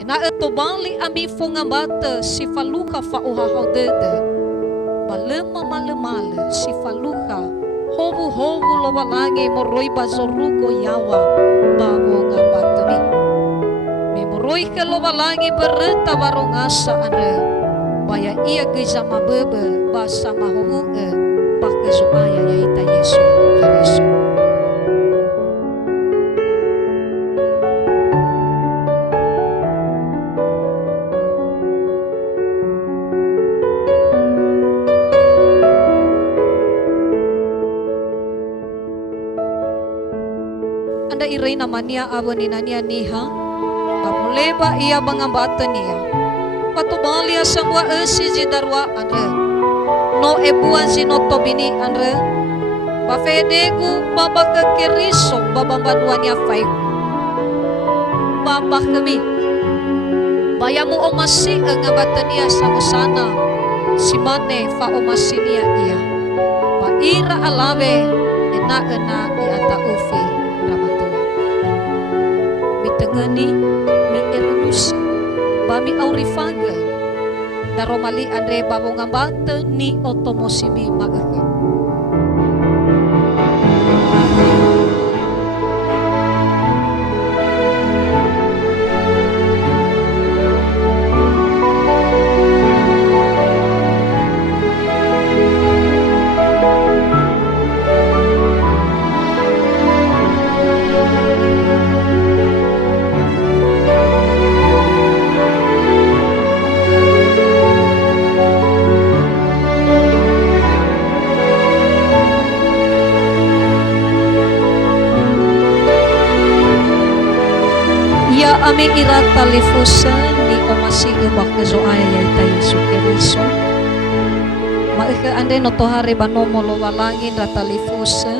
Ina etobali ami fongambata si faluka fa ohahau dede. Balema malemale si faluka hovu lo walangi moroi bazorugo yawa babo ngambata mi. Me moroi ke lo walangi bereta warongasa ane. Baya ia giza mabebe basa mahohunge baka supaya yaita Yesu Yesu. Anda irai namanya aboninania niha bamuleba ia bangambata niya patubalia sambua esi jidarwa andre no ebuan zinoto bini andre bafedegu baba kekeriso baba banuania fai baba kami bayamu omasi ngambata niya samusana simane fa omasi niya iya ba ira alawe ena iata ufi mitengani mi erenusi bami aurifaga daromali andre babo ngambata ni otomosimi magaga. Ya ame irata lifusa ni omasi ebak zoaya yaita Yesu Keriso. Maike ande notohare banomo lo walangin rata lifusa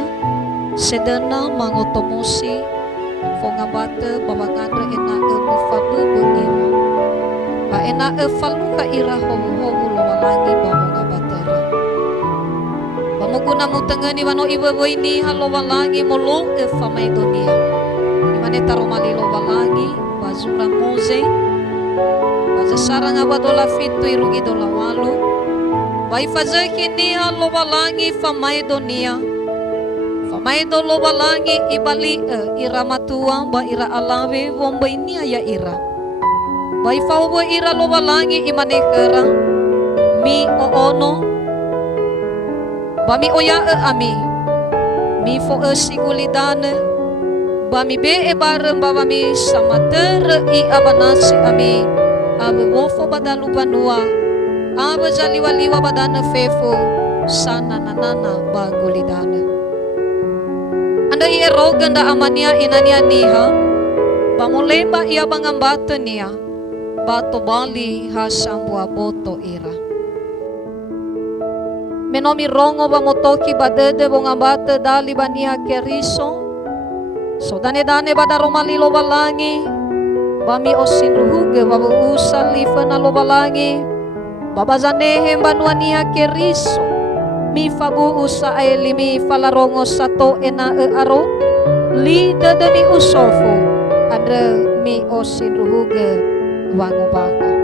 sedena mangotomosi fongabate babangandre ena emufabe beira. Ba ena efaluka ira hobu lo walangi babongabatera. Bamuguna mutengani wano iwe ini halo walangi molong efamaidonia. Imane taromali lo walangi bazura moze bazasara ngabadola fitu irugi dola walu baifazeki ni lo walangi famaidonia famaido lo walangi ibali iramatua ba ira alawe womba inia ya ira baifawo ira lo walangi imane kera mi oono bami oya ami mi fo sigulidane bami be bareng babami sama i abanasi ami abe wofo badalu banua abe jaliwaliwa badana fefo sana nanana bagulidana anda ia roganda amania inania niha bamoleba ia bangambata nia bato bali hasambua boto ira menomi rongo bamotoki badede bongambata dali bania keriso so dane bada romali lo balangi bami osin ruhuge baba usal lifana lo balangi baba zanehe banuania keriso mi fabu usa aelimi falarongo sato ena aro lida demi usofo ada mi osin ruhuge wangu baka